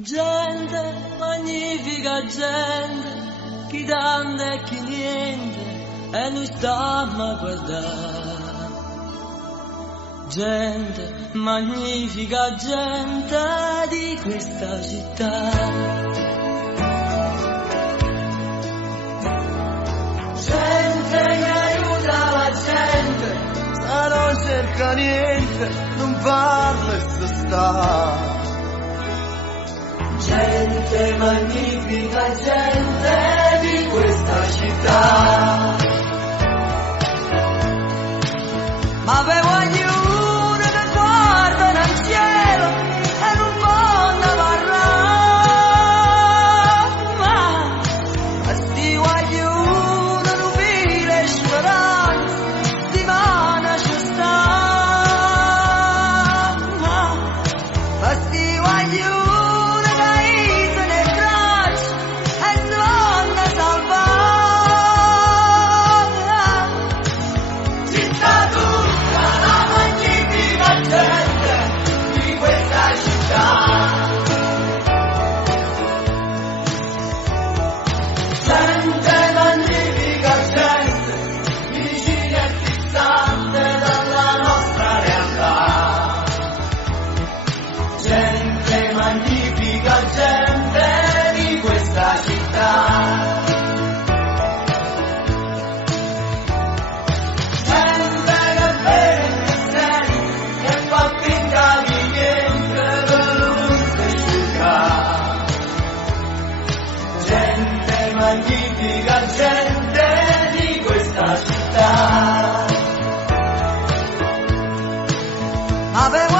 Gente, magnifica gente, chi tanto e chi niente, e noi stiamo a guardare. Gente, magnifica gente di questa città. Gente che aiuta la gente, se non cerca niente, non parla e se sta. Gente, magnifica gente di questa città. Ma ve ognuno che guarda nel cielo e non mondo parla. Ma sti guagliuno non vile speranza di mana ci sta. Ma sti guagliuno magnifica gente di questa città. Gente che beve e sente, che fa finta di niente per non si asciuga. Gente, magnifica gente di questa città. Avevo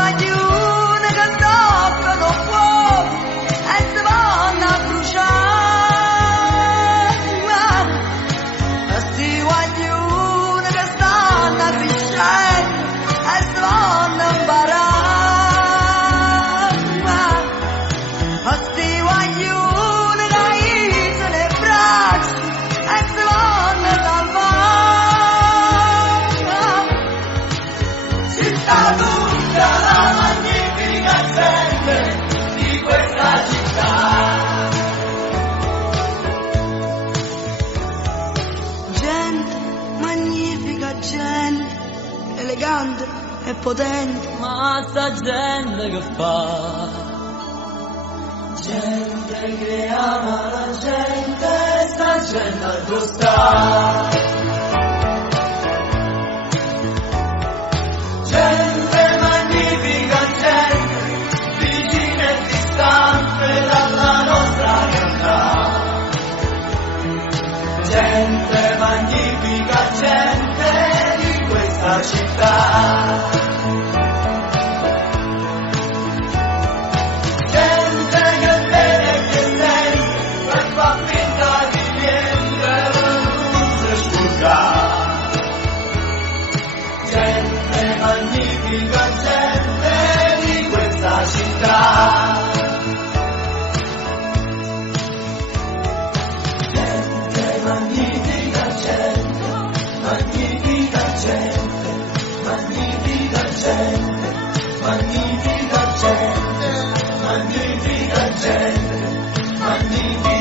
gente elegante e potente, ma sta gente che fa? Gente che ama la gente, sta gente al tuo sta. Gente magnifica gente, vicina e distante dalla nostra realtà. Gente magnifica gente di questa città. Gente che vede e che sente, che fa finta di niente per non si asciuga. Gente magnifica gente di questa città. Magnifica gente, magnifica gente, magnifica gente, magnifica gente, magnifica gente, magnifica